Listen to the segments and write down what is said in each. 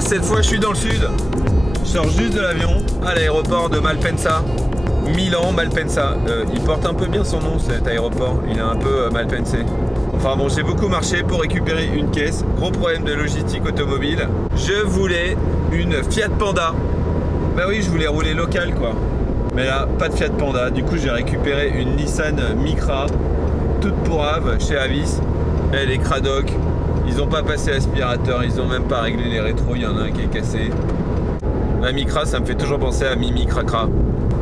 Là, cette fois, je suis dans le sud. Je sors juste de l'avion à l'aéroport de Malpensa. Milan, Malpensa. Il porte un peu bien son nom, cet aéroport. Il est un peu malpensé. Enfin bon, j'ai beaucoup marché pour récupérer une caisse. Gros problème de logistique automobile. Je voulais une Fiat Panda. Bah oui, je voulais rouler local quoi. Mais là, pas de Fiat Panda. Du coup, j'ai récupéré une Nissan Micra, toute pourrave, chez Avis. Elle est cradoc. Ils n'ont pas passé l'aspirateur, ils n'ont même pas réglé les rétros. Il y en a un qui est cassé. La Micra, ça me fait toujours penser à Mimi Cracra.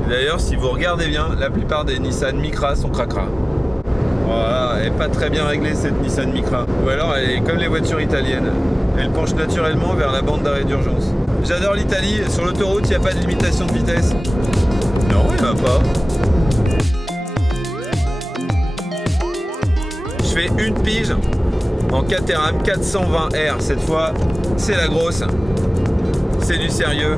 D'ailleurs, si vous regardez bien, la plupart des Nissan Micra sont cracra. Voilà, elle n'est pas très bien réglée cette Nissan Micra. Ou alors elle est comme les voitures italiennes. Elle penche naturellement vers la bande d'arrêt d'urgence. J'adore l'Italie. Sur l'autoroute, il n'y a pas de limitation de vitesse. Non, il n'y en a pas. Je fais une pige en Caterham 420R. Cette fois, c'est la grosse. C'est du sérieux.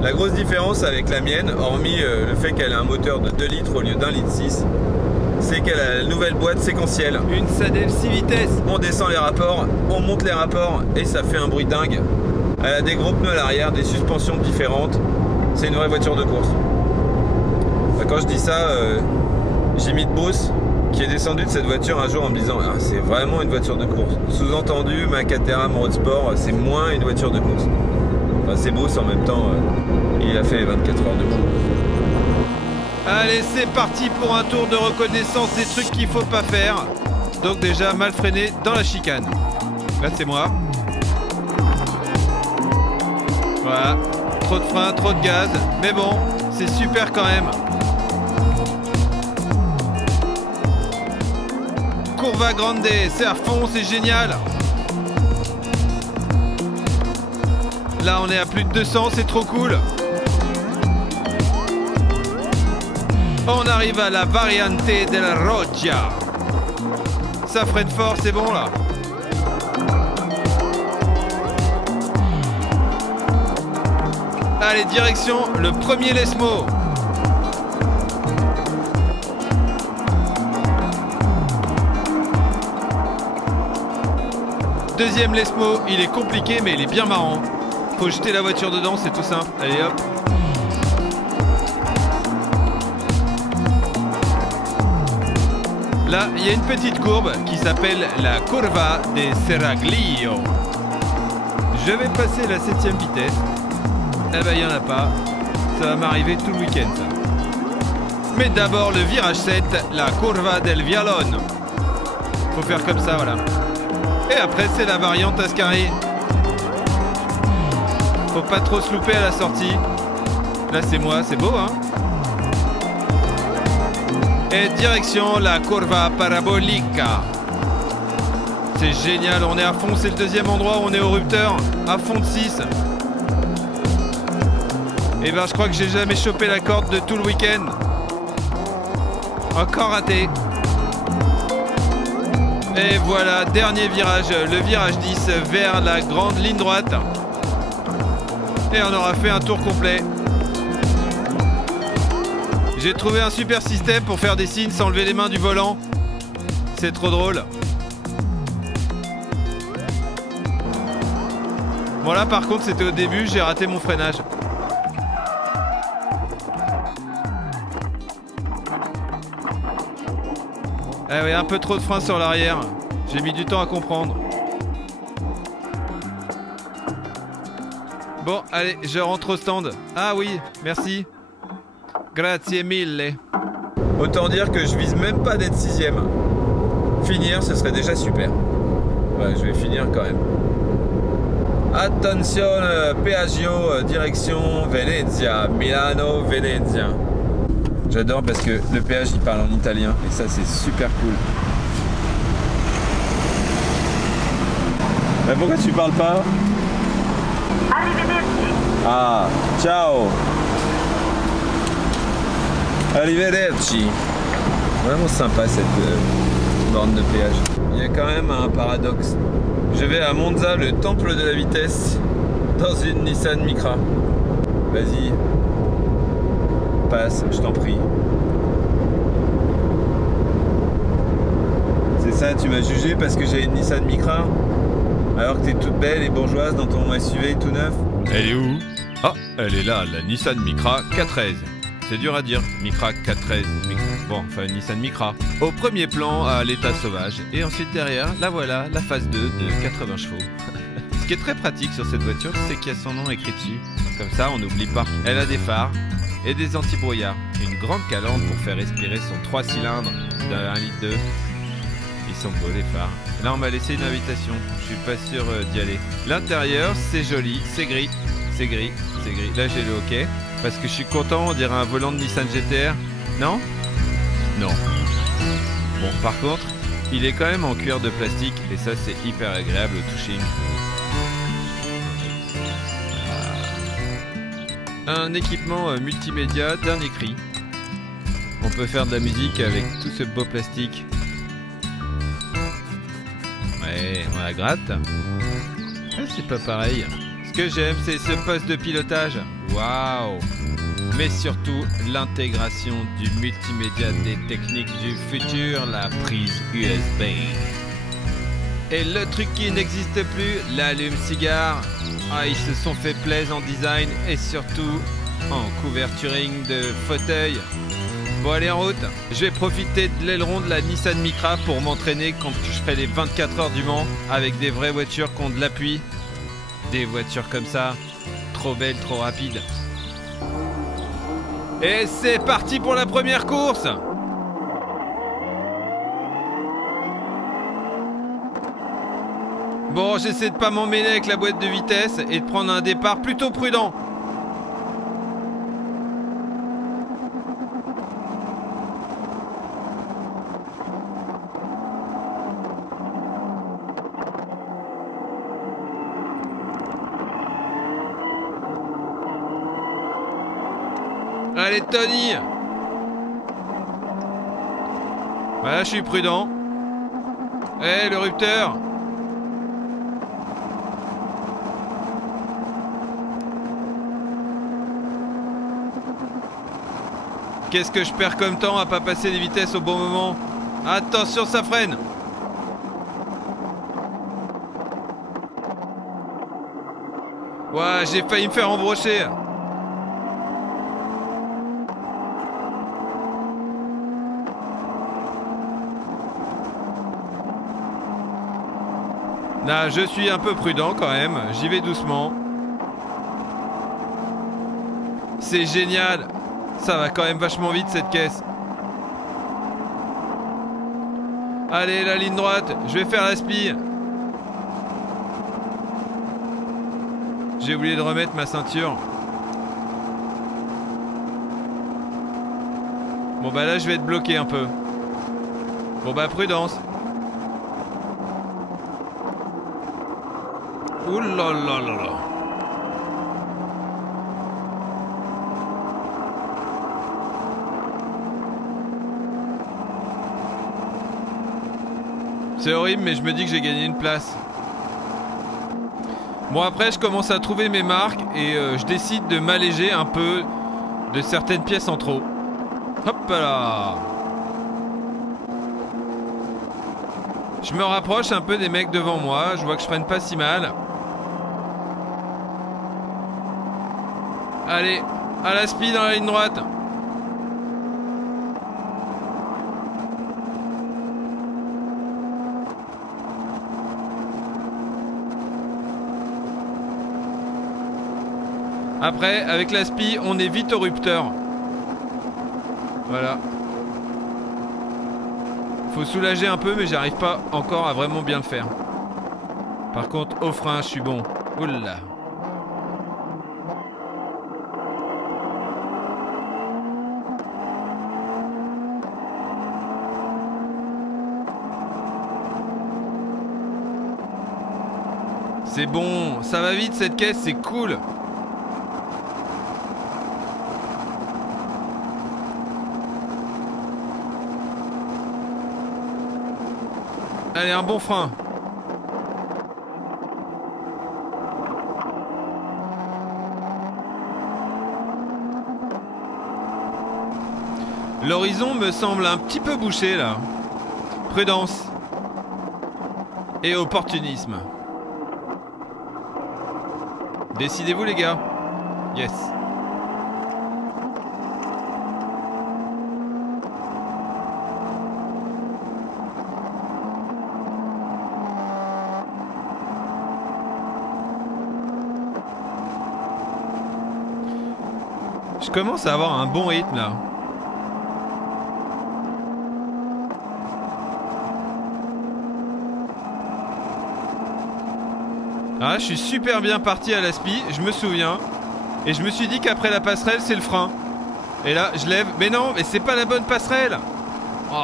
La grosse différence avec la mienne, hormis le fait qu'elle a un moteur de 2 litres au lieu d'1,6 litre, c'est qu'elle a la nouvelle boîte séquentielle. Une SADEF 6 vitesses. On descend les rapports, on monte les rapports et ça fait un bruit dingue. Elle a des gros pneus à l'arrière, des suspensions différentes. C'est une vraie voiture de course. Quand je dis ça, j'imite Bruce qui est descendu de cette voiture un jour en me disant ah, c'est vraiment une voiture de course. Sous-entendu, ma Caterham Road Sport, c'est moins une voiture de course. Enfin, c'est Bruce en même temps, il a fait 24 heures de boulot. Allez, c'est parti pour un tour de reconnaissance des trucs qu'il faut pas faire. Donc déjà, mal freiné dans la chicane. Là, c'est moi. Voilà. Trop de frein, trop de gaz. Mais bon, c'est super quand même. Curva Grande, c'est à fond, c'est génial. Là, on est à plus de 200, c'est trop cool. On arrive à la Variante della Roggia. Ça freine fort, c'est bon là. Allez, direction le premier Lesmo. Deuxième Lesmo, il est compliqué mais il est bien marrant. Faut jeter la voiture dedans, c'est tout simple. Allez hop. Là, il y a une petite courbe qui s'appelle la Curva de Seraglio. Je vais passer la 7ème vitesse. Eh ben, il n'y en a pas. Ça va m'arriver tout le week-end, ça. Mais d'abord, le virage 7, la Curva del Vialone. Faut faire comme ça, voilà. Et après, c'est la variante Ascari. Faut pas trop se louper à la sortie. Là, c'est moi, c'est beau, hein. Et direction la Curva Parabolica. C'est génial, on est à fond, c'est le deuxième endroit où on est au rupteur, à fond de 6. Et ben je crois que j'ai jamais chopé la corde de tout le week-end. Encore raté. Et voilà, dernier virage, le virage 10 vers la grande ligne droite. Et on aura fait un tour complet. J'ai trouvé un super système pour faire des signes sans lever les mains du volant. C'est trop drôle. Bon là par contre c'était au début, j'ai raté mon freinage. Ah oui, un peu trop de frein sur l'arrière. J'ai mis du temps à comprendre. Bon, allez, je rentre au stand. Ah oui, merci. Grazie mille. Autant dire que je vise même pas d'être 6ème. Finir, ce serait déjà super. Ouais, je vais finir quand même. Attention, Piaggio, direction Venezia, Milano, Venezia. J'adore parce que le péage il parle en italien et ça c'est super cool. Mais pourquoi tu parles pas? Arrivederci. Ah, ciao. Arrivederci. Vraiment sympa cette borne de péage. Il y a quand même un paradoxe. Je vais à Monza, le temple de la vitesse, dans une Nissan Micra. Vas-y. Passe, je t'en prie. C'est ça, tu m'as jugé parce que j'ai une Nissan Micra? Alors que t'es toute belle et bourgeoise dans ton SUV tout neuf. Elle est où? Ah, elle est là, la Nissan Micra K13. C'est dur à dire, Micra K13. Bon, enfin Nissan Micra. Au premier plan, à l'état sauvage. Et ensuite derrière, la voilà, la phase 2 de 80 chevaux. Ce qui est très pratique sur cette voiture, c'est qu'il y a son nom écrit dessus. Comme ça, on n'oublie pas. Elle a des phares et des anti-brouillards. Une grande calandre pour faire respirer son 3 cylindres de 1,2 litre. Ils sont beaux les phares. Là, on m'a laissé une invitation. Je suis pas sûr d'y aller. L'intérieur, c'est joli, c'est gris. C'est gris, c'est gris. Là, j'ai le OK. Parce que je suis content, on dirait un volant de Nissan GTR. Non? Non. Bon, par contre, il est quand même en cuir de plastique. Et ça, c'est hyper agréable au touching. Un équipement multimédia dernier cri. On peut faire de la musique avec tout ce beau plastique. Ouais, on la gratte. Ah, c'est pas pareil. Ce que j'aime, c'est ce poste de pilotage. Waouh! Mais surtout, l'intégration du multimédia des techniques du futur, la prise USB. Et le truc qui n'existe plus, l'allume-cigare. Ah, ils se sont fait plaisir en design et surtout en couverturing de fauteuil. Bon, allez, en route. Je vais profiter de l'aileron de la Nissan Micra pour m'entraîner quand je ferai les 24 heures du Mans avec des vraies voitures qui ont de l'appui. Des voitures comme ça, trop belles, trop rapides. Et c'est parti pour la première course! Bon, j'essaie de pas m'emmêler avec la boîte de vitesse et de prendre un départ plutôt prudent. Allez, Tony! Voilà, je suis prudent. Eh, le rupteur! Qu'est-ce que je perds comme temps à pas passer les vitesses au bon moment? Attention, ça freine! Ouah, j'ai failli me faire embrocher! Là, je suis un peu prudent quand même, j'y vais doucement. C'est génial! Ça va quand même vachement vite cette caisse. Allez, la ligne droite, je vais faire la spie. J'ai oublié de remettre ma ceinture. Bon bah là je vais être bloqué un peu. Bon bah prudence. Ouh là là là là. C'est horrible, mais je me dis que j'ai gagné une place. Bon, après, je commence à trouver mes marques et je décide de m'alléger un peu de certaines pièces en trop. Hop là! Je me rapproche un peu des mecs devant moi. Je vois que je freine pas si mal. Allez, à la speed dans la ligne droite. Après, avec la SPI, on est vite au rupteur. Voilà. Faut soulager un peu, mais j'arrive pas encore à vraiment bien le faire. Par contre, au frein, je suis bon. Oula. C'est bon, ça va vite cette caisse, c'est cool. Allez, un bon frein. L'horizon me semble un petit peu bouché là. Prudence. Et opportunisme. Décidez-vous les gars. Yes. Je commence à avoir un bon rythme là. Ah, je suis super bien parti à l'aspi, je me souviens. Et je me suis dit qu'après la passerelle, c'est le frein. Et là, je lève. Mais non, mais c'est pas la bonne passerelle. Oh.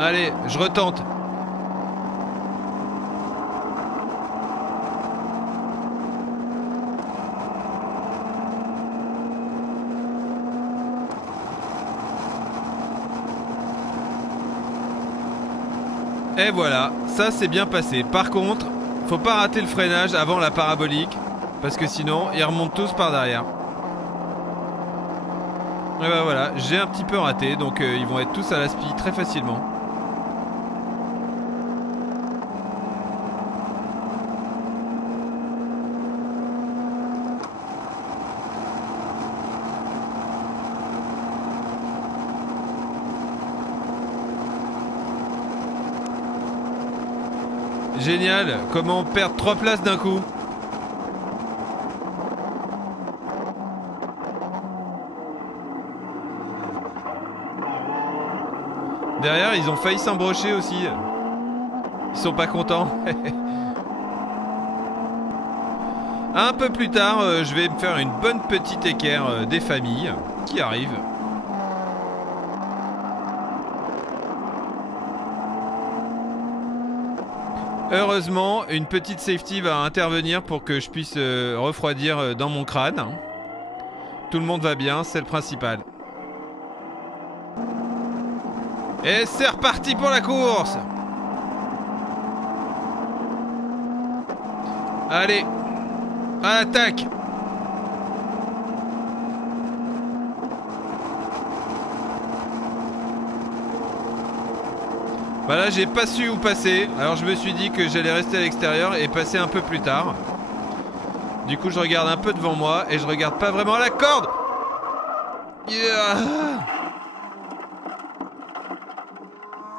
Allez, je retente. Et voilà, ça c'est bien passé. Par contre, faut pas rater le freinage avant la parabolique, parce que sinon, ils remontent tous par derrière. Et ben voilà, j'ai un petit peu raté, donc ils vont être tous à l'aspi très facilement. Génial, comment perdre 3 places d'un coup. Derrière, ils ont failli s'embrocher aussi. Ils sont pas contents. Un peu plus tard, je vais me faire une bonne petite équerre des familles qui arrivent. Heureusement, une petite safety va intervenir pour que je puisse refroidir dans mon crâne. Tout le monde va bien, c'est le principal. Et c'est reparti pour la course. Allez, à l'attaque. Bah là j'ai pas su où passer, alors je me suis dit que j'allais rester à l'extérieur et passer un peu plus tard. Du coup je regarde un peu devant moi et je regarde pas vraiment la corde. Yeah.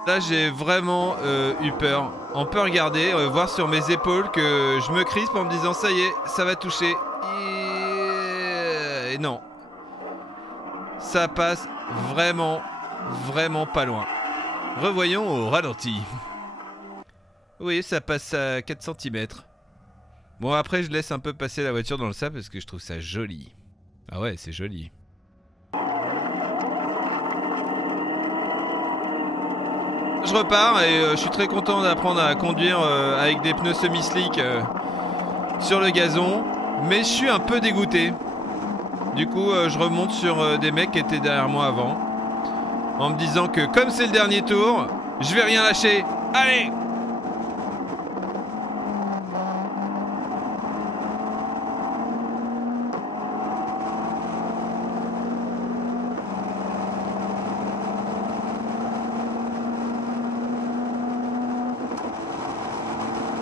Là j'ai vraiment eu peur. On peut regarder, voir sur mes épaules que je me crispe en me disant ça y est, ça va toucher. Et non. Ça passe vraiment, vraiment pas loin. Revoyons au ralenti. Oui, ça passe à 4 cm. Bon, après, je laisse un peu passer la voiture dans le sable parce que je trouve ça joli. Ah ouais, c'est joli. Je repars et je suis très content d'apprendre à conduire avec des pneus semi-slick sur le gazon. Mais je suis un peu dégoûté. Du coup, je remonte sur des mecs qui étaient derrière moi avant. En me disant que comme c'est le dernier tour, je vais rien lâcher. Allez!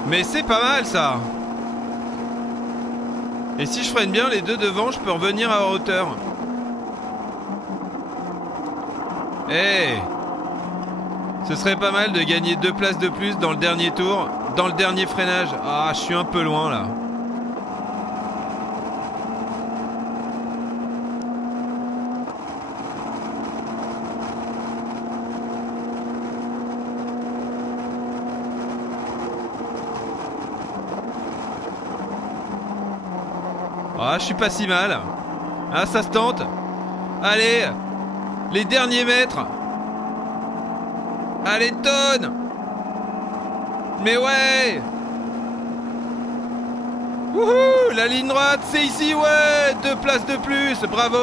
Mais c'est pas mal ça! Et si je freine bien les deux devant, je peux revenir à hauteur. Hey, ce serait pas mal de gagner 2 places de plus dans le dernier tour, dans le dernier freinage. Ah, je suis un peu loin là. Ah, je suis pas si mal. Ah, ça se tente. Allez! Les derniers mètres. Allez, tonne. Mais ouais. Wouhou, la ligne droite, c'est ici, ouais. 2 places de plus, bravo.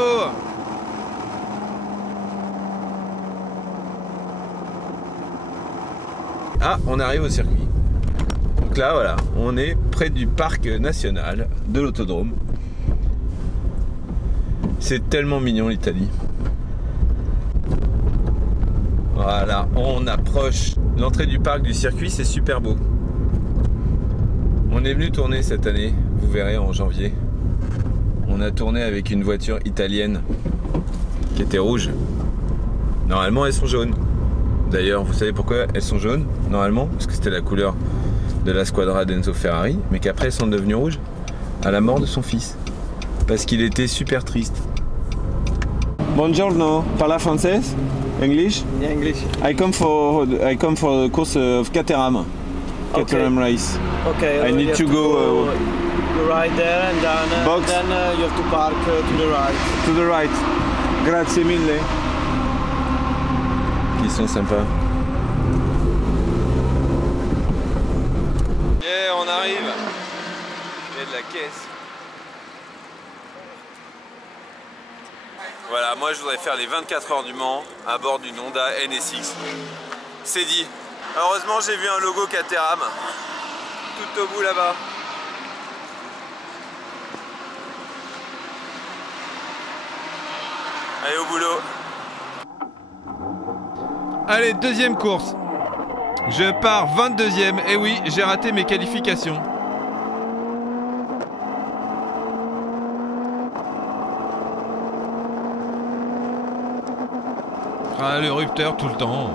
Ah, on arrive au circuit. Donc là, voilà, on est près du parc national de l'autodrome. C'est tellement mignon l'Italie. Voilà, on approche l'entrée du parc du circuit, c'est super beau. On est venu tourner cette année, vous verrez en janvier. On a tourné avec une voiture italienne qui était rouge. Normalement elles sont jaunes. D'ailleurs, vous savez pourquoi elles sont jaunes normalement? Parce que c'était la couleur de la squadra d'Enzo Ferrari, mais qu'après elles sont devenues rouges à la mort de son fils. Parce qu'il était super triste. Buongiorno, parla français? English? Yeah, English. I come for the course of Caterham. Caterham race. Okay. I need you have to go, you ride there and box. then you have to park to the right. To the right. Grazie mille. Ils sont sympas. Yeah, on arrive. Il y a de la caisse. Voilà, moi je voudrais faire les 24 heures du Mans à bord d'une Honda NSX. C'est dit. Heureusement j'ai vu un logo Caterham tout au bout là-bas. Allez au boulot. Allez, deuxième course. Je pars 22e. Et oui, j'ai raté mes qualifications. Ah, le rupteur tout le temps.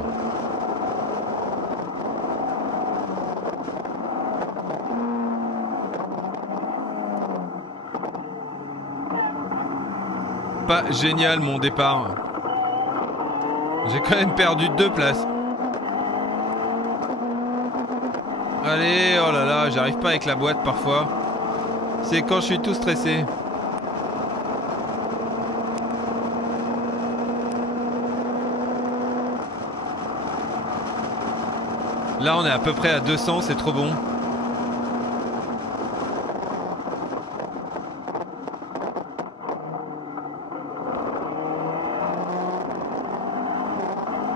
Pas génial mon départ. J'ai quand même perdu 2 places. Allez, oh là là, j'arrive pas avec la boîte parfois. C'est quand je suis tout stressé. Là on est à peu près à 200, c'est trop bon.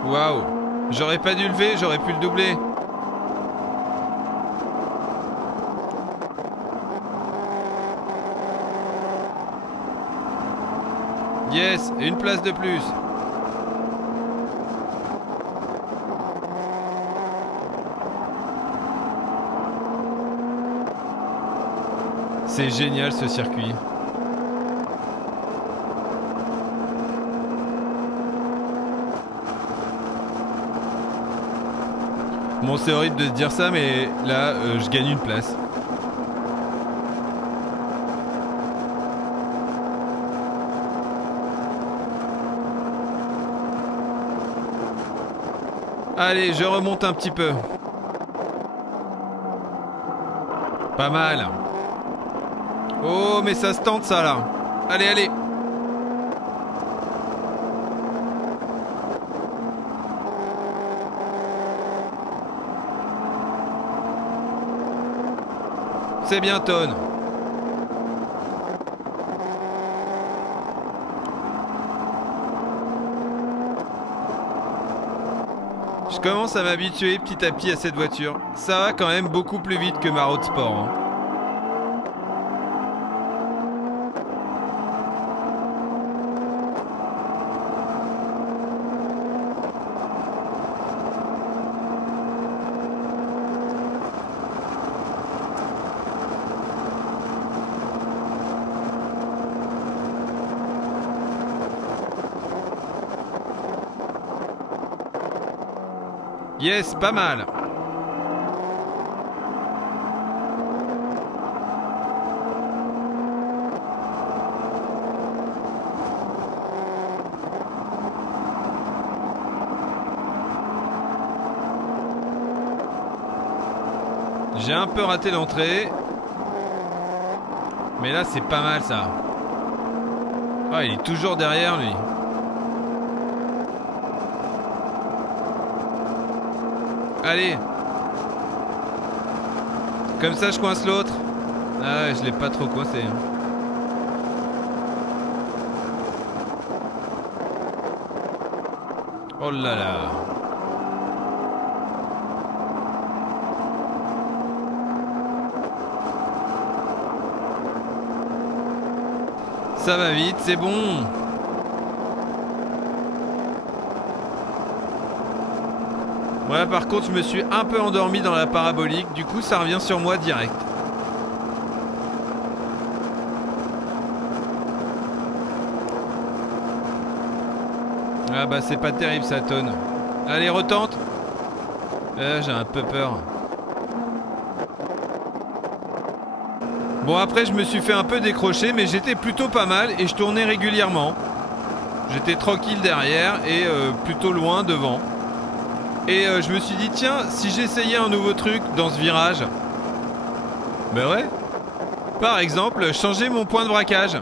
Waouh, j'aurais pas dû lever, j'aurais pu le doubler. Yes, une place de plus. C'est génial ce circuit. Bon, c'est horrible de se dire ça, mais là, je gagne une place. Allez, je remonte un petit peu. Pas mal. Oh, mais ça se tente ça là. Allez, allez. C'est bien, Tone. Je commence à m'habituer petit à petit à cette voiture. Ça va quand même beaucoup plus vite que ma Road Sport, hein. Yes, pas mal. J'ai un peu raté l'entrée. Mais là, c'est pas mal ça. Ah, il est toujours derrière lui. Allez. Comme ça je coince l'autre. Ah ouais, je l'ai pas trop coincé. Oh là là. Ça va vite, c'est bon. Voilà, par contre, je me suis un peu endormi dans la parabolique. Du coup, ça revient sur moi direct. Ah bah, c'est pas terrible, ça tonne. Allez, retente. J'ai un peu peur. Bon, après, je me suis fait un peu décrocher, mais j'étais plutôt pas mal et je tournais régulièrement. J'étais tranquille derrière et plutôt loin devant. Et je me suis dit, tiens, si j'essayais un nouveau truc dans ce virage. Ben ouais. Par exemple, changer mon point de braquage.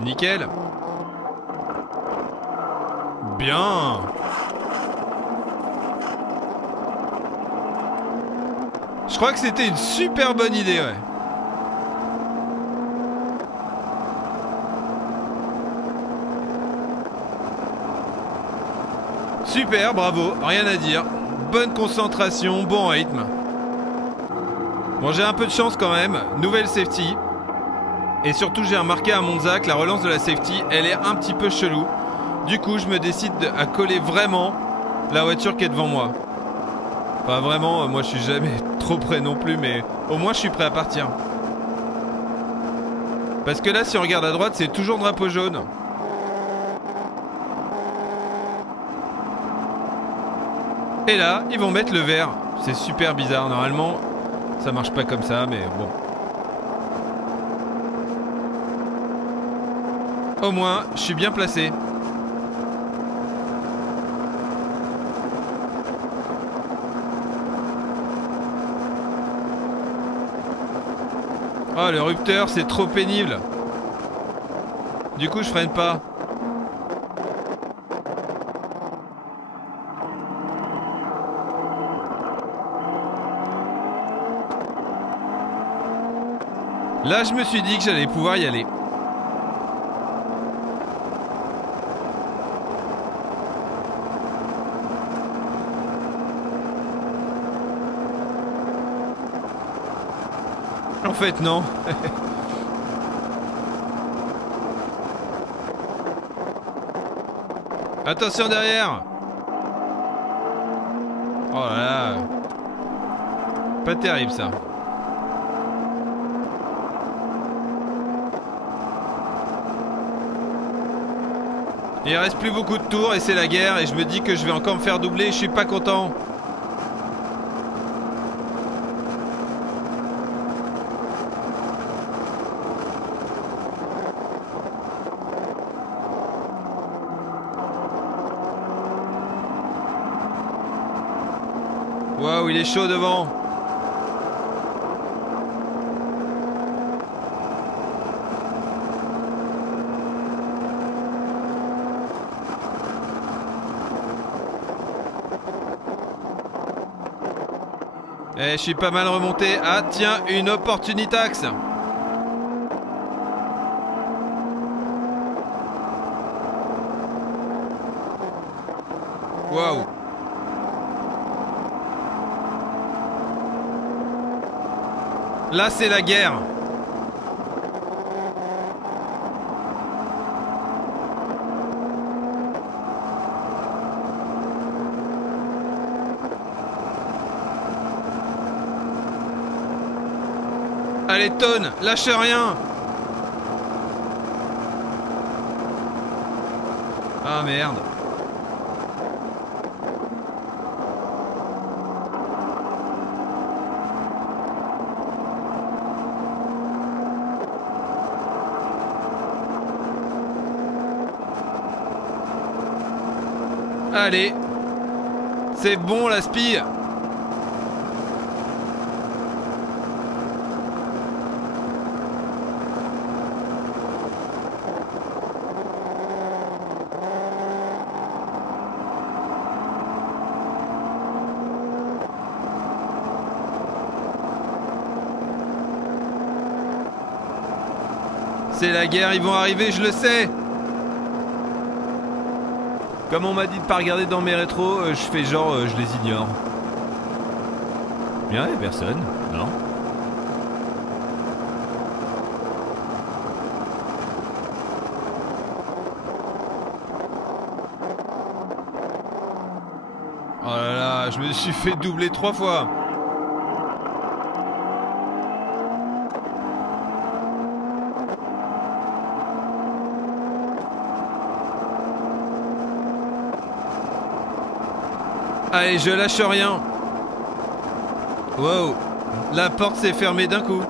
Nickel. Bien. Je crois que c'était une super bonne idée, ouais. Super, bravo, rien à dire. Bonne concentration, bon rythme. Bon, j'ai un peu de chance quand même. Nouvelle safety. Et surtout, j'ai remarqué à Monza que la relance de la safety, elle est un petit peu chelou. Du coup, je me décide à coller vraiment la voiture qui est devant moi. Enfin, vraiment, moi, je suis jamais trop près non plus, mais au moins, je suis prêt à partir. Parce que là, si on regarde à droite, c'est toujours drapeau jaune. Et là, ils vont mettre le vert. C'est super bizarre. Normalement, ça marche pas comme ça, mais bon. Au moins, je suis bien placé. Oh, le rupteur, c'est trop pénible. Du coup, je freine pas. Là, je me suis dit que j'allais pouvoir y aller. En fait, non. Attention derrière. Oh là là. Pas terrible ça. Il reste plus beaucoup de tours et c'est la guerre et je me dis que je vais encore me faire doubler, je suis pas content. Waouh, il est chaud devant. Eh, je suis pas mal remonté. Ah tiens, une opportunitax. Waouh. Là, c'est la guerre. Allez, tonne, lâche rien. Ah merde. Allez, c'est bon la spie. C'est la guerre, ils vont arriver, je le sais. Comme on m'a dit de pas regarder dans mes rétros, je fais genre je les ignore. Bien, y'a personne, non? Oh là là, je me suis fait doubler 3 fois. Allez, je lâche rien. Wow, la porte s'est fermée d'un coup.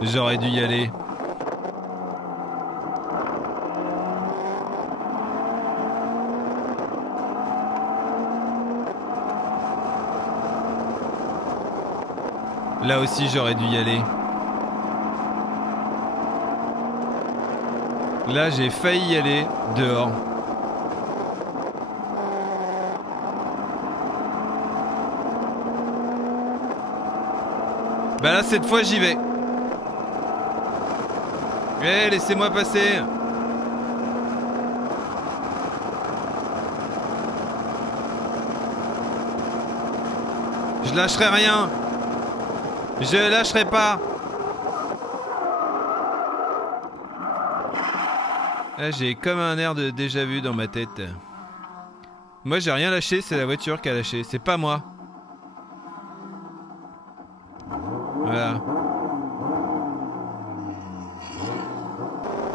J'aurais dû y aller. Là aussi, j'aurais dû y aller. Là, j'ai failli y aller dehors. Bah là, cette fois, j'y vais. Eh, laissez-moi passer. Je lâcherai rien. Je lâcherai pas. Là, j'ai comme un air de déjà vu dans ma tête. Moi, j'ai rien lâché, c'est la voiture qui a lâché. C'est pas moi. Voilà.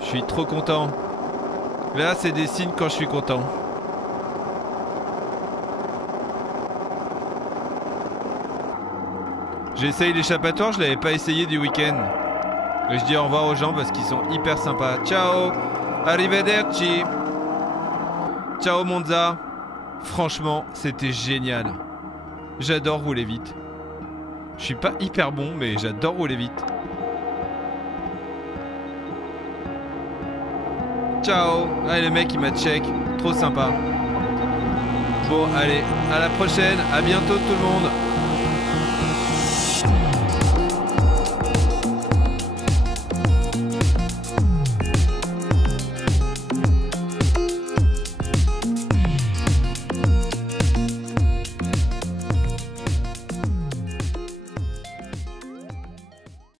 Je suis trop content. Là, c'est des signes quand je suis content. J'essaye l'échappatoire, je l'avais pas essayé du week-end. Et je dis au revoir aux gens parce qu'ils sont hyper sympas. Ciao, arrivederci. Ciao Monza. Franchement, c'était génial. J'adore rouler vite. Je suis pas hyper bon, mais j'adore rouler vite. Ciao. Allez, le mec il m'a check. Trop sympa. Bon, allez, à la prochaine. À bientôt tout le monde.